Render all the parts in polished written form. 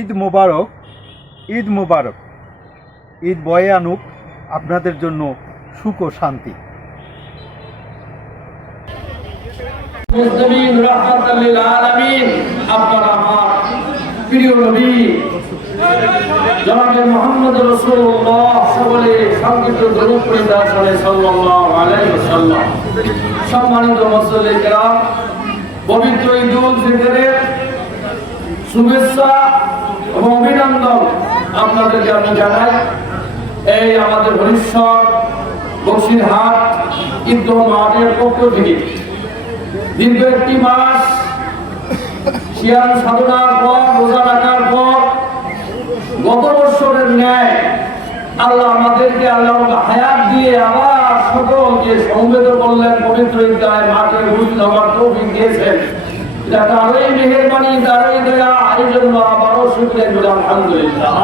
ঈদ মোবারক, ঈদ মোবারক। ঈদ বয়ে আনুক আপনাদের জন্য সুখ ও শান্তি। মুসলিমিন রাহমাতাল লিল আলামিন, আপনারা আমার প্রিয় নবী জনাবে মুহাম্মদ রাসূলুল্লাহ সকলে সংক্ষিপ্ত দরুদ পড়ে দাঁড়ান সাল্লাল্লাহু আলাইহি ওয়াসাল্লাম। সম্মানিত মুসল্লি কিরাম, পবিত্র ঈদুল ফিতরের শুভেচ্ছা এবং অভিনন্দন আপনাদেরকে আমি জানাই। এই আমাদের হরিশ্বর বক্সিরহাট ঈদগাহ মাঠের পক্ষ থেকে দীর্ঘ একটি মাস সিয়াম সাধনার পর, রোজা রাখার পর গত বছরের ন্যায় আল্লাহ আমাদেরকে আল্লাহ হায়াত দিয়ে আবার সকলকে সমবেত করলেন, পবিত্র ঈদগাহ মাঠে উপস্থিত হওয়ার তৌফিক দিয়েছেন। এটা তারই মেহেরবানি, তারই দয়া। এই জন্য আবারও শুকরিয়া করি আলহামদুলিল্লাহ।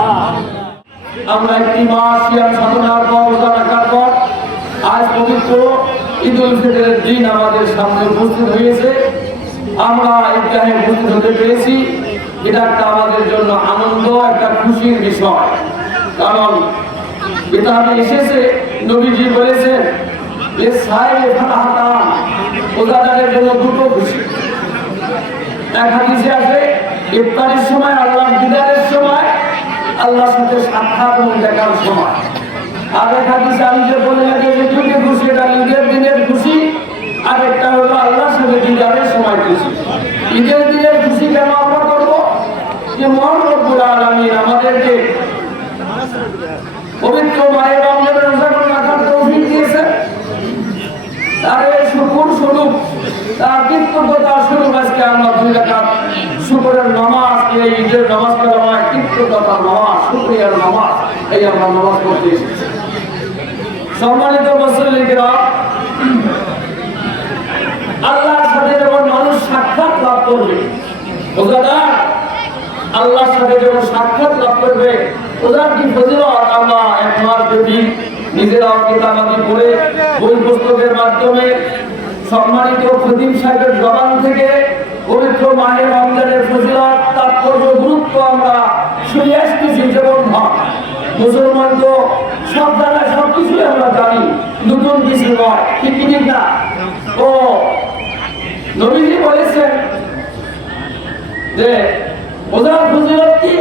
আমরা একটি মাস সিয়াম সাধনার পর, রোজা রাখার পর আজ পবিত্র ঈদুল ফিতরের দিন আমাদের সামনে উপস্থিত হয়েছে। আমরা ঈদগাহে উপস্থিত হতে পেরেছি, এটা একটা আমাদের জন্য আনন্দ, একটা খুশির বিষয়। কারণ এটা এসেছে, নবীজি বলেছেন যে সাইয়ে ফাতাহাতান, রোজাদারের জন্য দুটো খুশি। এক হাদিসে আছে ইফতারের সময়, আল্লাহর দিদারের সময়, আল্লাহর সাথে সাক্ষাৎ এবং দেখার সময়। আর এক হাদিসে আমি যে বলে লাগে যে দুটি খুশি, এটা ঈদের দিনের খুশি, আর একটা হলো আল্লাহর সাথে দিদারের সময় খুশি। ঈদের দিনের খুশি কেন আমরা করবো? যে মহান রব্বুল আলামিন আমাদেরকে পবিত্র মাহে রমজানের রোজা করে রাখার তৌফিক দিয়েছে। তার এই শুকর স্বরূপ, তার কৃতজ্ঞতার স্বরূপ আজকে আমরা 2 রাকাত শুকরের নামাজ, এই ঈদের নামাজ পড়া হয় কৃতজ্ঞতার নামাজ, শুকরিয়ার নামাজ, এই আমরা নামাজ পড়তে এসেছি। সম্মানিত মুসল্লি কিরাম, আল্লাহর সাথে যখন মানুষ সাক্ষাৎ লাভ করবে, রোজাদার আল্লাহর সাথে যখন সাক্ষাৎ লাভ করবে, রোজার কি ফজিলত আমরা এক মাস ব্যাপী নিজেরাও কিতাবাদি পড়ে, বই পুস্তকের মাধ্যমে, সম্মানিত খতিব সাহেবের জবান থেকে পবিত্র মাহে রমজানের ফজিলত, তাৎপর্য, গুরুত্ব আমরা শুনে আসতেছি। যেমন মুসলমান তো সব জায়গায় সবকিছুই আমরা জানি, নতুন কিছু নয়, ঠিক না? ও নবীজি বলেছেন যে রোজার ফজিলত কি,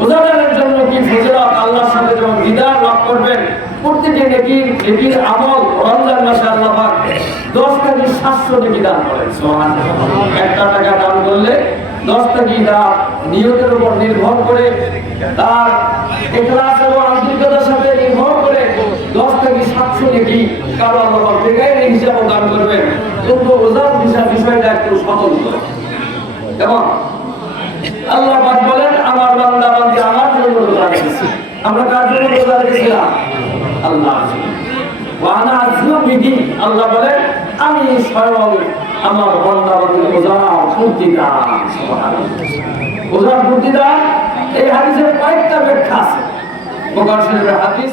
রোজাদারের জন্য কি ফজিলত, আল্লাহর সাথে যখন দিদার লাভ করবেন, প্রত্যেকটি নেকির আমল রমজান মাসে আল্লাহ পাক 10 থেকে 700 নেকি দান করেন। সুবহানাল্লাহ। 1 টাকা দান করলে 10 টাকা দান নিয়তের উপর নির্ভর করে, তার ইখলাস এবং আন্তরিকতার সাথে নির্ভর করে 10 থেকে 700 নেকি কারো আল্লাহ পাক বেগাইর হিসাবে দান করবেন। কিন্তু রোজার বিষয়টা একটু স্বতন্ত্র। এবং আল্লাহ পাক বলেন আমার বান্দা বান্দি আমার জন্য রোজা রেখেছে। আমরা কার জন্য রোজা রেখেছিলাম? আল্লাহ। ওয়ানা আযুবিহি, আল্লাহ বলেন আমি স্বয়ং আমার বান্দা বান্দির রোজা পূর্তি দান। সুবহানাল্লাহ। রোজা পূর্তি দান, এই হাদিসের কয়েকটা ব্যাখ্যা আছে। বুখারী শরীফের হাদিস।